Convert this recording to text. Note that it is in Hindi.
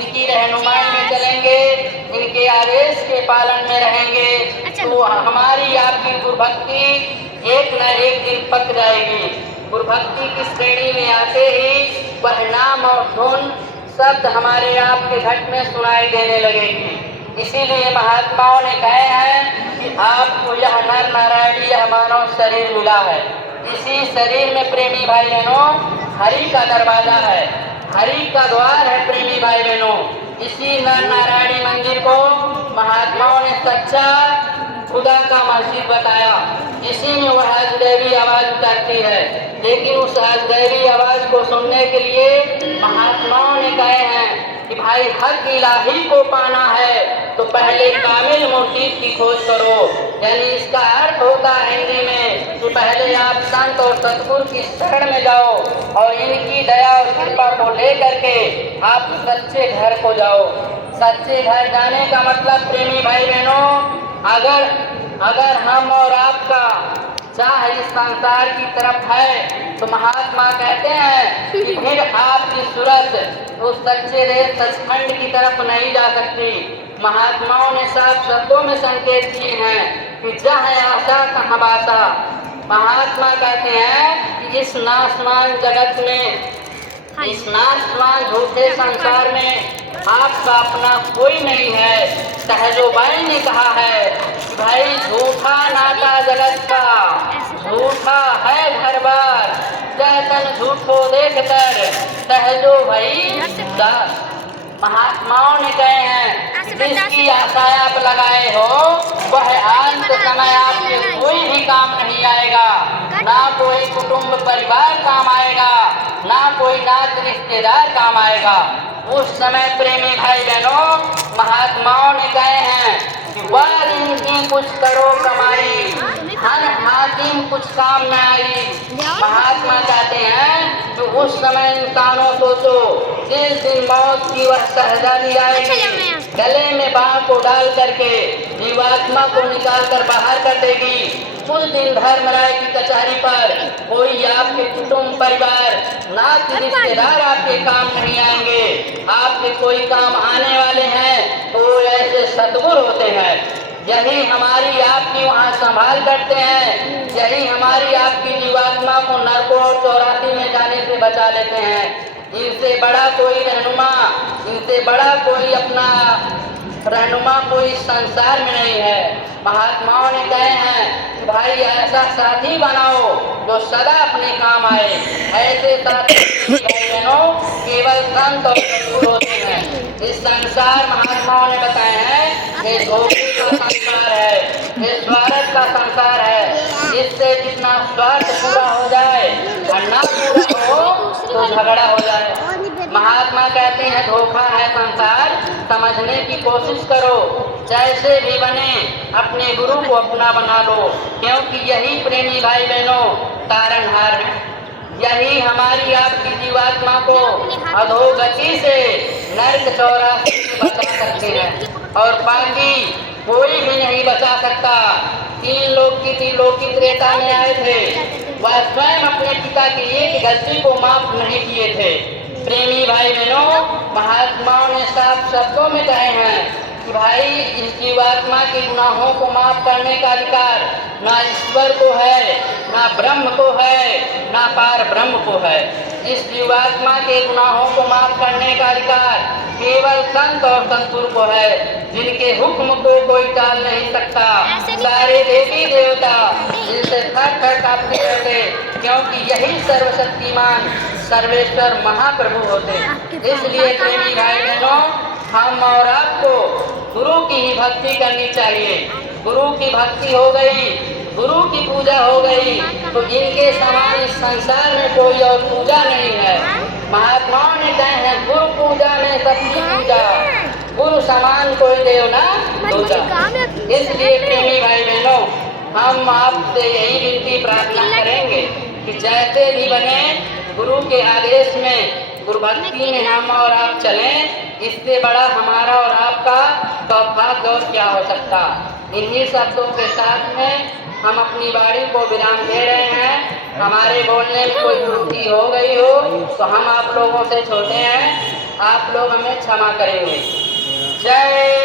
इनकी रहनुमाई में चलेंगे, इनके आदेश के पालन में रहेंगे, तो हमारी आपकी गुरुभक्ति एक न एक दिन पक जाएगी। गुरुभक्ति की श्रेणी में आते ही वह नाम और धुन शब्द हमारे आपके घट में सुनाई देने लगेगी। इसीलिए महात्माओं ने कहे हैं कि आपको यह नर नारायणी यह मानव शरीर मिला है। इसी शरीर में प्रेमी भाई बहनों हरि का दरवाजा है, हरि का द्वार है प्रेमी भाई बहनों। इसी नर नारायणी मंदिर को महात्माओं ने सच्चा खुदा का मस्जिद बताया। इसी में वह अजगैबी आवाज उतरती है, लेकिन उस अजगैबी आवाज को सुनने के लिए महात्माओं ने कहे हैं कि भाई हक इलाही को पाना है तो पहले कामिल मूर्ति की खोज करो। यानी इसका अर्थ होता है हिंदी में कि पहले आप संत और सतगुरु की शरण में जाओ और इनकी दया और कृपा को लेकर के आप सच्चे घर को जाओ। सच्चे घर जाने का मतलब प्रेमी भाई बहनों, अगर हम और आपका चाह इस संसार की तरफ है तो महात्मा कहते हैं कि फिर आपकी सूरत उस सच्चे देश सचखंड की तरफ नहीं जा सकती। महात्माओं ने साफ शब्दों में संकेत किए हैं कि जहाँ आशा तहाँ बासा। महात्मा कहते हैं कि इस नाशवान जगत में, इस नाशवान झूठे संसार में आपका अपना कोई नहीं है। सहजोबाई ने कहा है कि भाई झूठा नाता जगत का, झूठा है घर बार, चेतन झूठो देख कर सहजो भाई दास। महात्माओं ने कहे हैं जिसकी आशा आप लगाए हो वह अंत समय आपके कोई भी काम नहीं आएगा। ना कोई कुटुंब परिवार काम आएगा, ना कोई नात रिश्तेदार काम आएगा। उस समय प्रेमी भाई बहनों महात्माओं ने कहे हैं कि वह इनकी कुछ करो कमाई, धन हाकिम कुछ काम न आई। महात्मा कहते हैं कि उस समय इंसानों सोचो जिस दिन मौत की वह सहजादी आएगी, गले में बाँह को डाल करके जीवात्मा को निकाल कर बाहर कर देगी। उस दिन धर्मराय की कचहरी पर कोई आपके कुटुंब परिवार ना कि रिश्तेदार आपके काम नहीं आएंगे। आपके कोई काम आने वाले हैं तो ऐसे सतगुरु होते हैं, यही हमारी आपकी वहाँ संभाल करते हैं, यही हमारी आपकी जीवात्मा को नरकों और चौरासी में जाने से बचा लेते हैं। इनसे बड़ा कोई रहनुमा, इनसे बड़ा कोई अपना रहनुमा कोई संसार में नहीं है। महात्माओं ने कहे हैं कि भाई ऐसा साथी बनाओ जो सदा अपने काम आए। ऐसे साथी बहनों केवल संत और सतगुरु होते हैं। इस संसार महात्माओं ने बताए हैं ये धोखे का संसार है, ये स्वार्थ का संसार है। इससे जितना स्वार्थ पूरा हो जाए और ना पूरा हो तो झगड़ा हो जाए। महात्मा कहते हैं धोखा है संसार, समझने की कोशिश करो, जैसे भी बने अपने गुरु को अपना बना लो, क्योंकि यही प्रेमी भाई बहनों तारणहार है। यही हमारी आपकी जीवात्मा को अधोगति से नर्क चौरासी से बचा सकते हैं और बाकी कोई भी नहीं बचा सकता। तीन लोग की त्रिलोकी त्रेता में आए थे, वह स्वयं अपने पिता की एक गलती को माफ नहीं किए थे। प्रेमी भाई बहनों महात्माओं ने साफ शब्दों में कहे हैं कि भाई इस जीवात्मा के गुनाहों को माफ करने का अधिकार ना ईश्वर को है, ना ब्रह्म को है, ना पार ब्रह्म को है। इस जीवात्मा के गुनाहों को माफ करने का अधिकार केवल संत और सतगुरु को है, जिनके हुक्म को कोई टाल नहीं सकता। सारे देवी देवता जिनसे थर थर कांपते रहते, क्योंकि यही सर्वशक्तिमान सर्वेश्वर महाप्रभु होते। इसलिए प्रेमी भाई बहनों हम और आपको गुरु की ही भक्ति करनी चाहिए। गुरु की भक्ति हो गई, गुरु की पूजा हो गई तो इनके समान इस संसार में कोई और पूजा नहीं है। महात्माओं ने कहे हैं गुरु पूजा में सबकी पूजा, गुरु समान कोई देव ना दूजा। इसलिए प्रेमी भाई बहनों हम आपसे यही विनती प्रार्थना करेंगे कि जैसे भी बने गुरु के आदेश में गुरु भक्ति में हम और आप चलें। इससे बड़ा हमारा और आपका सौभाग्य और क्या हो सकता। इन्हीं शब्दों के साथ में हम अपनी वाणी को विराम दे रहे हैं। हमारे बोलने में कोई त्रुटि हो गई हो तो हम आप लोगों से छोटे हैं, आप लोग हमें क्षमा करेंगे। जय